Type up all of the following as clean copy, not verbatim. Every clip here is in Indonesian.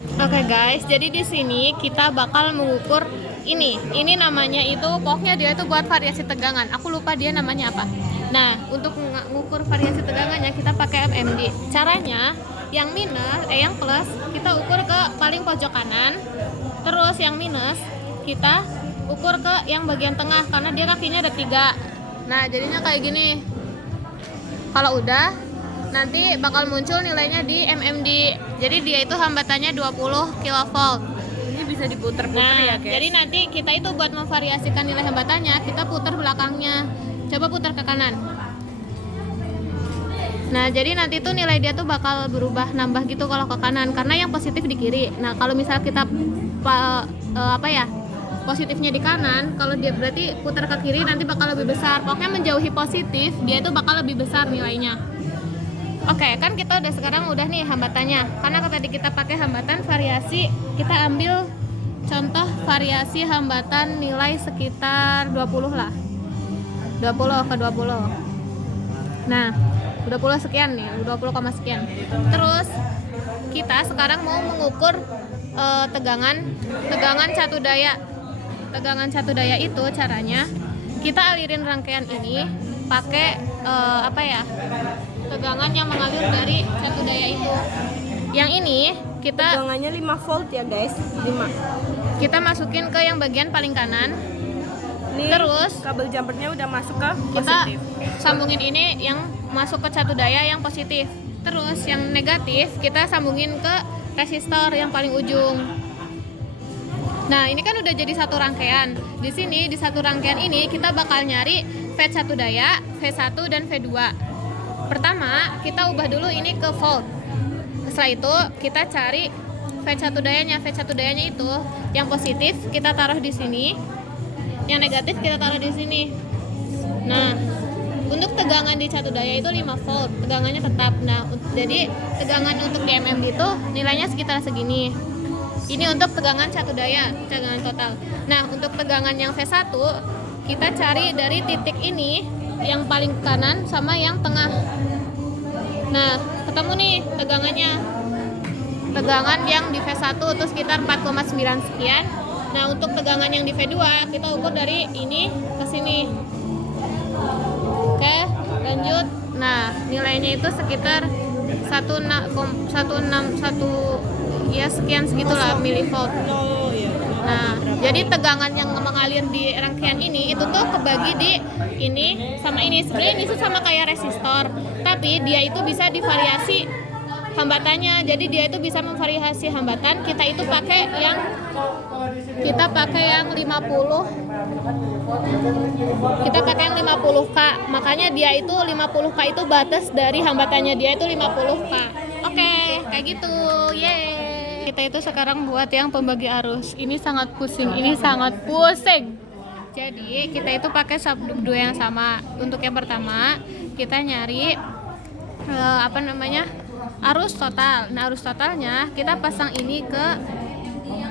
Oke guys, jadi di sini kita bakal mengukur ini namanya itu pokoknya dia itu buat variasi tegangan. Aku lupa dia namanya apa. Nah, untuk mengukur variasi tegangannya kita pakai MMD. Caranya yang yang plus kita ukur ke paling pojok kanan. Terus yang minus kita ukur ke yang bagian tengah karena dia kakinya ada 3. Nah, jadinya kayak gini. Kalau udah nanti bakal muncul nilainya di MMD. Jadi dia itu hambatannya 20 kV. Ini bisa diputer-puter Nah, ya guys. jadi nanti kita itu buat memvariasikan nilai hambatannya, kita putar belakangnya. Coba putar ke kanan. Nah, jadi nanti tuh nilai dia tuh bakal berubah nambah gitu kalau ke kanan karena yang positif di kiri. Nah, kalau misal kita positifnya di kanan, kalau dia berarti putar ke kiri nanti bakal lebih besar. Pokoknya menjauhi positif, dia itu bakal lebih besar nilainya. Oke, kan kita sekarang udah nih hambatannya. Karena tadi kita pakai hambatan variasi, kita ambil contoh variasi hambatan nilai sekitar 20 lah. 20 ke 20. Nah, 20 sekian nih, 20, sekian. Terus kita sekarang mau mengukur tegangan satu daya. Tegangan satu daya itu caranya kita alirin rangkaian ini pakai tegangan yang mengalir dari satu daya itu. Yang ini kita Tegangannya 5 volt ya guys. 5. kita masukin ke yang bagian paling kanan. Nih, Terus kabel jumpernya udah masuk ke kita positif. sambungin ini yang masuk ke satu daya yang positif. Terus yang negatif kita sambungin ke resistor yang paling ujung. Nah, ini kan udah jadi satu rangkaian. Di sini di satu rangkaian ini kita bakal nyari V1 daya, V1 dan V2. Pertama, kita ubah dulu ini ke volt. Setelah itu kita cari V1 dayanya. V1 dayanya itu yang positif kita taruh di sini, yang negatif kita taruh di sini. Nah, untuk tegangan di satu daya itu 5 volt, tegangannya tetap. Nah, jadi tegangan untuk di MMD itu nilainya sekitar segini. Ini untuk tegangan satu daya, tegangan total. Nah, untuk tegangan yang V1 kita cari dari titik ini yang paling kanan sama yang tengah. Nah, ketemu nih tegangannya. Tegangan yang di V1 itu sekitar 4,9 sekian. Nah, untuk tegangan yang di V2 kita ukur dari ini ke sini. Oke, lanjut. Nah, nilainya itu sekitar 161 ya sekian segitulah milivolt. Oh iya. Nah, jadi tegangan yang mengalir di rangkaian ini itu tuh kebagi di ini sama ini. Sebenarnya ini tuh sama kayak resistor, tapi dia itu bisa divariasi hambatannya. Jadi dia itu bisa memvariasi hambatan. Kita pakai yang 50. Kita pakai yang 50K. Makanya dia itu 50K itu batas dari hambatannya dia itu 50K. Oke, kayak gitu. Yeay. Kita itu sekarang buat yang pembagi arus. Ini sangat pusing. Jadi kita itu pakai subduk yang sama. Untuk yang pertama kita nyari arus total. Nah, arus totalnya kita pasang ini ke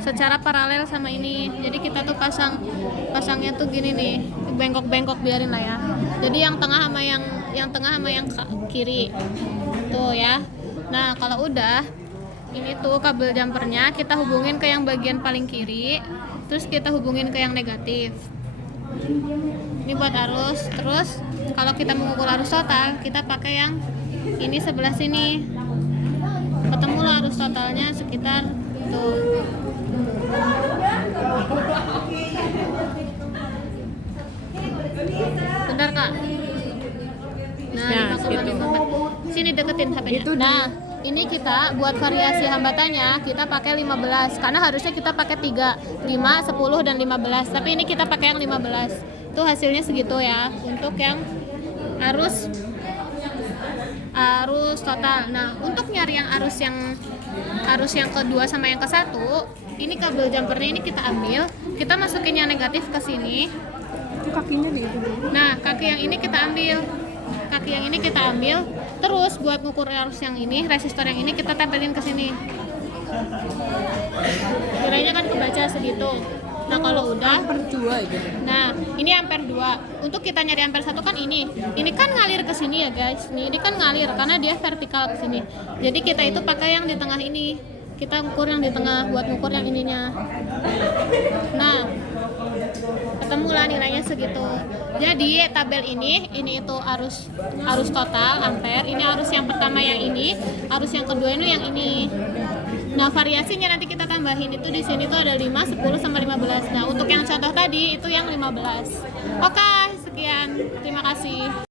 secara paralel sama ini. Jadi kita tuh pasangnya tuh gini nih, bengkok-bengkok biarin lah ya. Jadi yang tengah sama yang kiri. Tuh ya. Nah, kalau udah ini tuh kabel jumpernya kita hubungin ke yang bagian paling kiri, terus kita hubungin ke yang negatif. Ini buat arus. Terus kalau kita mengukur arus total, kita pakai yang ini sebelah sini. Ketemulah arus totalnya sekitar tuh. Bentar Kak. Nah, 5,54. Sini deketin HP-nya. Nah, ini kita buat variasi hambatannya kita pakai 15 karena harusnya kita pakai 3, 5, 10 dan 15. Tapi ini kita pakai yang 15. Itu hasilnya segitu ya untuk yang arus total. Nah, untuk nyari yang arus yang kedua sama yang ke satu, ini kabel jumpernya ini kita ambil, kita masukin yang negatif ke sini. Itu kakinya gitu. Nah, kaki yang ini kita ambil. Terus buat ngukur arus yang ini, resistor yang ini kita tempelin ke sini. Nilainya kan kebaca segitu. Nah, kalau udah ampere 2 gitu. Nah, ini ampere 2. Untuk kita nyari ampere 1 kan ini. Ini kan ngalir ke sini ya, guys. Nih, ini kan ngalir karena dia vertikal ke sini. Jadi kita itu pakai yang di tengah ini. kita ukur yang di tengah buat ngukur yang ininya. Nah, ketemulah nilainya segitu. Jadi tabel ini itu arus total ampere, ini arus yang pertama yang ini, arus yang kedua ini yang ini. Nah, variasinya nanti kita tambahin itu di sini tuh ada 5, 10 sama 15. Nah, untuk yang contoh tadi itu yang 15. Oke, sekian. Terima kasih.